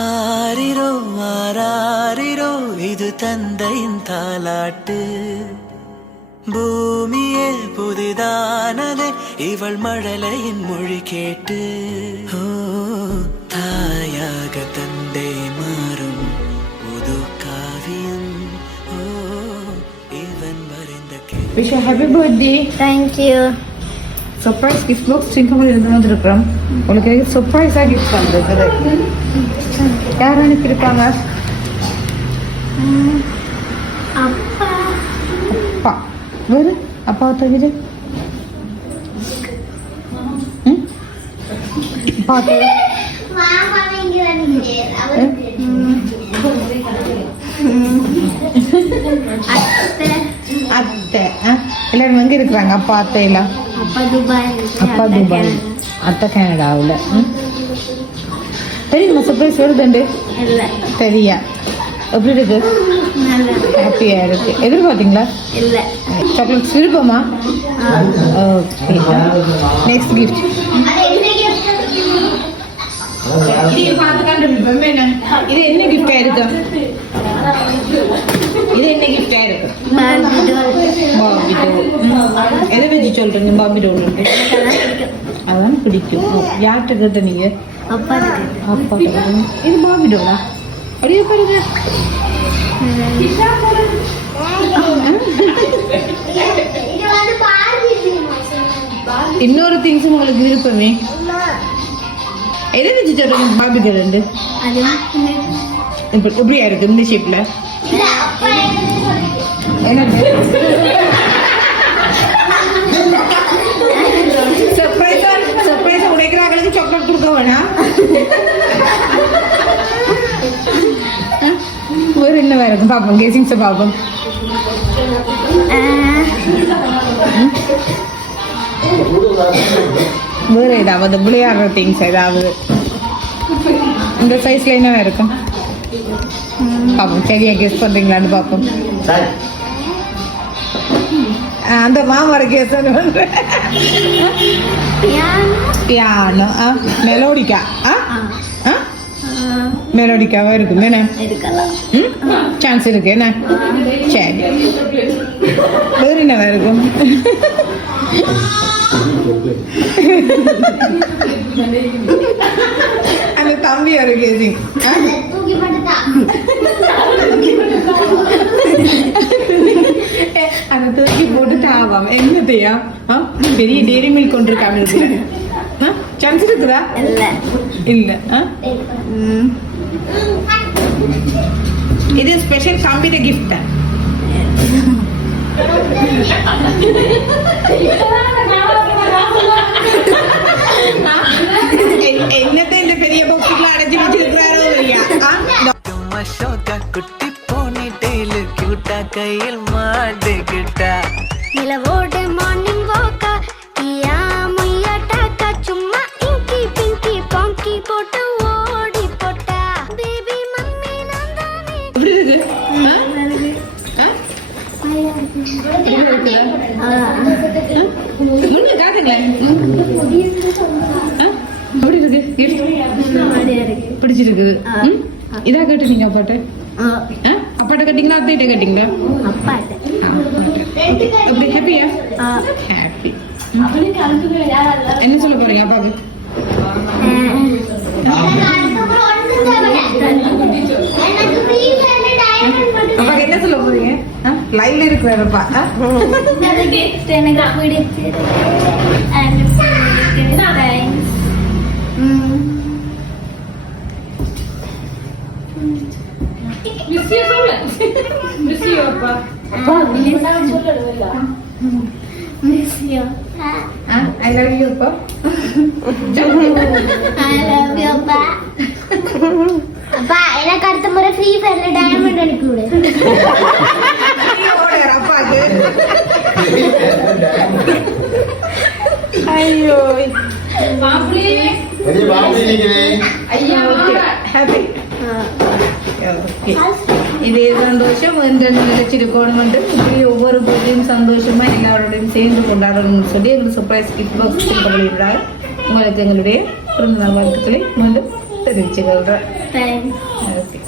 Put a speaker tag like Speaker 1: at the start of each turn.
Speaker 1: ஆரிரோ ஆராரிரோ இது தந்தையின் தாலாட்டு பூமியே புதிதானதே இவள் மழலையின் மொழி கேட்டு. ஓ தாயாக தந்தை மாறும் புது காவியம். ஓ இவன் வரைந்த K
Speaker 2: wish happy birthday
Speaker 3: thank you
Speaker 2: surprise gift box Singapore இருந்து வந்திருக்கிறோம் உங்களுக்கு சர்ப்ரைஸாக கிஃப்ட் பண்ணுறது யார் அனுப்பியிருக்காங்க
Speaker 3: அப்பா
Speaker 2: அப்பா வேறு அப்பாவை தவிர ம்? அப்பா தவிர
Speaker 3: மாமா இங்க வந்து அத்தை
Speaker 2: அத்தை ஆ எல்லாரும் எங்கே இருக்கிறாங்க அப்பா அத்தை எல்லாம்
Speaker 3: அப்பா துபாய்
Speaker 2: அப்பா துபாய். அத்தை கனடாவில். தெரியுமா சர்ப்ரைஸ் வருதுண்டு
Speaker 3: இல்ல.
Speaker 2: தெரியா. எப்படி இருக்கு?
Speaker 3: நல்ல
Speaker 2: ஹாப்பியாக இருக்கு. எதிர்பார்த்தீங்களா?
Speaker 3: இல்ல.
Speaker 2: சாக்லேட்ஸ் விருப்பமா ஓகே நெக்ஸ்ட் கிஃப்ட் இது என்ன கிஃப்டா இருக்கு இது என்ன கிஃப்டா இருக்கு பாபி டோல் எதை வச்சு சொல்றீங்க பாபி டோல் அதான் பிடிக்கும். யார்கிட்ட கேட்ட நீங்க?
Speaker 3: அப்பா
Speaker 2: அப்பா. இது பாபி டோலா அப்படியே பாருங்க இன்னொரு திங்ஸ் உங்களுக்கு விருப்பமே? எதை வச்சு சொல்றீங்க பாபி டோல் ரெண்டு.
Speaker 3: அது
Speaker 2: இப்ப எப்படியா இருக்கு இந்த ஷேப்ல எனக்கு வேற என்ன வேற? இருக்கும் பார்ப்போம். கேசிங்ஸை பார்ப்போம். வேற ஏதாவது விளையாடுற திங்ஸ் ஏதாவது? இந்த சைஸ்ல என்ன இருக்கும்? பார்ப்போம். சரியா கெஸ் பண்றீங்களான்னு பார்ப்போம். அந்த மாமர கேஸ் பியானோ ஆ மெலோடிக்கா ஆ. ஆ மெலோடிக்காவா இருக்கும். என்ன? ம்? சான்ஸ் இருக்கு. என்ன? சரி. வேற என்னவா இருக்கும்? அந்த தம்பி ஒரு
Speaker 3: போட்டுட்டா
Speaker 2: அதை தூக்கி போட்டு தாவாம் என்னத்தையா ஆ? பெரிய டெய்ரி மில்க் கொண்டு இருக்காங்க. இதுல. ஆ? சான்ஸ் இருக்குதா?
Speaker 3: இல்ல.
Speaker 2: இல்ல. ஆ? இது ஸ்பெஷல் தம்பிட கிஃப்ட் என்னத்தை இந்த பெரிய பாக்ஸுக்குள்ள அடைச்சு வச்சிருக்கிறாரோ இல்லையா ஆ?
Speaker 1: அசோகா குட்டி போனி டெய்லு கியூட்டா கையில் மாட்டுக்கிட்டா
Speaker 3: நிலவோட மார்னிங்
Speaker 2: பிடிச்சிருக்குது ம்? இதா கேட்டு நீங்க அப்பாட்ட. ஆ? அப்பாட்ட கட்டிங்களா அத்தைகிட்ட கட்டிங்களா?
Speaker 3: அப்பாட்ட.
Speaker 2: அப்படி ஹாப்பியா ஹாப்பி என்ன சொல்ல போறீங்க அப்பாவுக்கு? அப்பாவுக்கு என்ன சொல்ல போறீங்க? லைவ்ல இருக்கிறாரப்பா
Speaker 3: எனக்கு miss you so much
Speaker 2: miss you അപ്പ അപ്പ
Speaker 3: അതിലുണ്ടാവും ഐ ലവ് യു അപ്പ ഐ ലവ് യു അപ്പ അപ്പ അതിനൊക്കെ മുறை ഫ്രീ
Speaker 2: ഫയറിൽ ഡയമണ്ട്
Speaker 4: എടുക്കൂടെ അയ്യോ ബാബുലി
Speaker 2: അയ്യോ ஹாப்பி இதே சந்தோஷம் என்றென்று நிலைச்சிருக்கணும் என்று இப்படி ஒவ்வொரு பூஜையும் சந்தோஷமா எல்லாரோடையும் சேர்ந்து கொண்டாடணும்னு சொல்லி எங்களுக்கு சர்ப்ரைஸ் கிஃப்ட் பாக்ஸ் கொடுக்கப்படுகிறார் உங்களுக்கு எங்களுடைய பிறந்தநாள் வாழ்த்துக்களை மீண்டும் தெரிவிச்சுக்கொள்கிறேன்
Speaker 3: தேங்க்ஸ்
Speaker 2: ஓகே